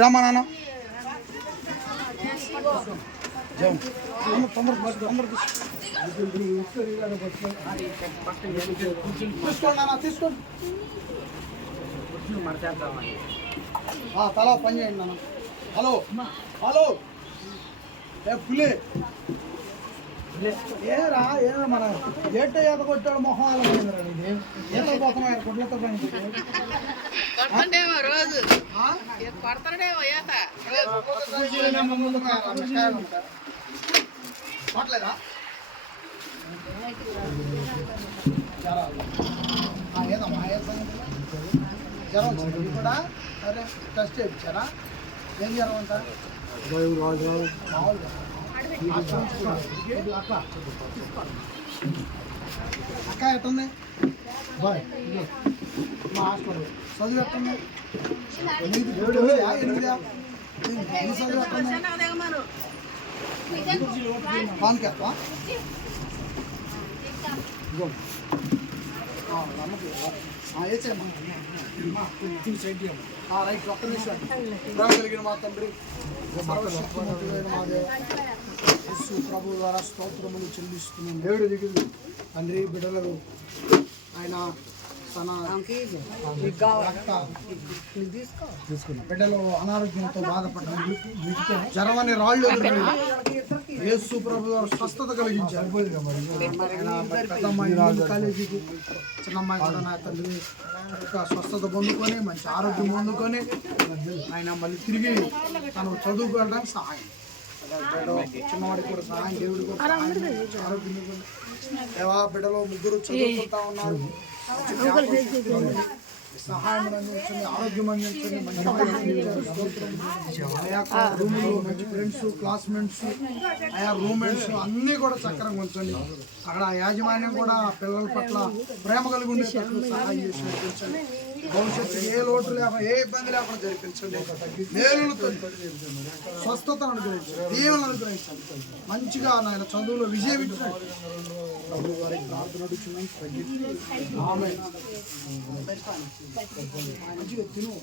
రామా నాన్న. జయం. తీసుకోండి నాన్న పని చేయండి నాన్న. హలో. హలో. ఏ పులి. ఏరా ఏరా మన ఏట ఈత కొట్టాడు మొహం అలా ఇది ఈత పోతున్నాం కొట్లతో పని కొడతాడేమో ఈత మాట్లేదా ఏదమ్మా? జ్వరం వచ్చింది. కూడా అరే టెస్ట్ చేయించారా? ఏం జ్వరం అంట మామూలుగా. అక్క ఎట్టుంది బాయ్ మా హాస్పిటల్ చదువు ఎట్టుంది ఎనిమిది ఎనిమిదా ఎనిమిదా ఎన్ని చదువు ఎట్టుంది పాన్ కేత్వా రైట్ ఒక్క నిమిషం. ప్రేమ కలిగిన మా తండ్రి. సర్వశక్తిమంతుడైన మా దేవ ప్రభు ద్వారా స్తోత్రములు చెల్లిస్తున్నాం దేవుడు దిగులు. తండ్రి బిడ్డలు ఆయన తన బిడ్డలు అనారోగ్యంతో బాధపడ్డారు. జ్వరం అనే రాళ్ళు ఎదురు యేసు ప్రభు వారు స్వస్థత కలిగించారు. కాలేజీకి చిన్న అమ్మాయి కూడా నా తండ్రి ఒక స్వస్థత పొందుకొని మంచి ఆరోగ్యం పొందుకొని ఆయన మళ్ళీ తిరిగి తను చదువుకోవడానికి సహాయం. కూడా సహాయం దేవుడి కూడా ఆరోగ్యం దేవా బిడ్డలో ముగ్గురు చదువుకుంటా ఉన్నారు సహాయం అందించండి ఆరోగ్యం అందించండి రూమ్లో మంచి ఫ్రెండ్స్ క్లాస్మేట్స్ ఆయా రూమ్మేట్స్ అన్నీ కూడా చక్కరంగా ఉంచండి అక్కడ యాజమాన్యం కూడా పిల్లల పట్ల ప్రేమ కలిగి ఉండి సహాయం చేసి భవిష్యత్తు ఏ లోటు లేకుండా ఏ ఇబ్బంది లేకుండా జరిపించండి. మేలులతో స్వస్థత అనుగ్రహించండి దీవెనలు అనుగ్రహించండి. మంచిగా నాయన చదువులో విజయం ఇచ్చినట్టు ప్రభు వారికి ప్రార్థన అడుగుతున్నాం తగ్గించి ఆమె మంచిగా తిను.